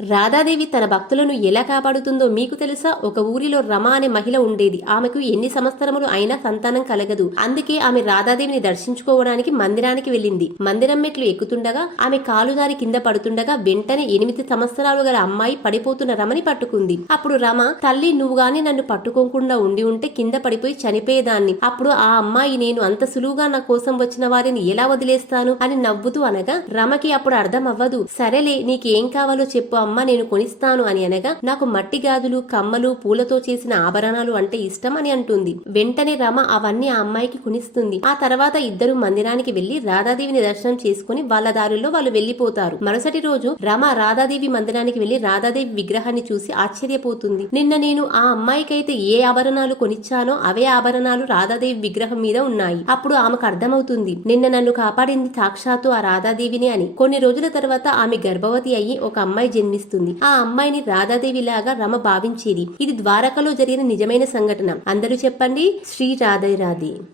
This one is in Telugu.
రాధాదేవి తన భక్తులను ఎలా కాపాడుతుందో మీకు తెలుసా? ఒక ఊరిలో రమ అనే మహిళ ఉండేది. ఆమెకు ఎన్ని సంవత్సరములు అయినా సంతానం కలగదు. అందుకే ఆమె రాధాదేవిని దర్శించుకోవడానికి మందిరానికి వెళ్ళింది. మందిరం మెట్లు ఎక్కుతుండగా ఆమె కాలుదారి కింద పడుతుండగా వెంటనే 8 సంవత్సరాలు గల అమ్మాయి పడిపోతున్న రమని పట్టుకుంది. అప్పుడు రమ, తల్లి నువ్వు గాని నన్ను పట్టుకోకుండా ఉండి ఉంటే కింద పడిపోయి చనిపోయేదాన్ని. అప్పుడు ఆ అమ్మాయి, నేను అంత సులువుగా నా కోసం వచ్చిన వారిని ఎలా వదిలేస్తాను అని నవ్వుతూ అనగా, రమకి అప్పుడు అర్థం అవ్వదు. సరేలే, నీకేం కావాలో చెప్పు అమ్మ, నేను కొనిస్తాను అని అనగా, నాకు మట్టి గాజులు, కమ్మలు, పూలతో చేసిన ఆభరణాలు అంటే ఇష్టం అని అంటుంది. వెంటనే రమ అవన్నీ ఆ అమ్మాయికి కొనిస్తుంది. ఆ తర్వాత ఇద్దరు మందిరానికి వెళ్లి రాధాదేవిని దర్శనం చేసుకుని వాళ్ళ దారుల్లో వాళ్ళు వెళ్లిపోతారు. మరుసటి రోజు రమ రాధాదేవి మందిరానికి వెళ్లి రాధాదేవి విగ్రహాన్ని చూసి ఆశ్చర్యపోతుంది. నిన్న నేను ఆ అమ్మాయికైతే ఏ ఆభరణాలు కొనిచ్చానో అవే ఆభరణాలు రాధాదేవి విగ్రహం మీద ఉన్నాయి. అప్పుడు ఆమెకు అర్థమవుతుంది, నిన్న నన్ను కాపాడింది సాక్షాత్తు ఆ రాధాదేవిని అని. కొన్ని రోజుల తర్వాత ఆమె గర్భవతి అయ్యి ఒక అమ్మాయి జన్మిస్తుంది. ఆ అమ్మాయిని రాధాదేవి లాగా రమ భావించేది. ఇది ద్వారకలో జరిగిన నిజమైన సంఘటన. అందరూ చెప్పండి, శ్రీ రాధే రాధే.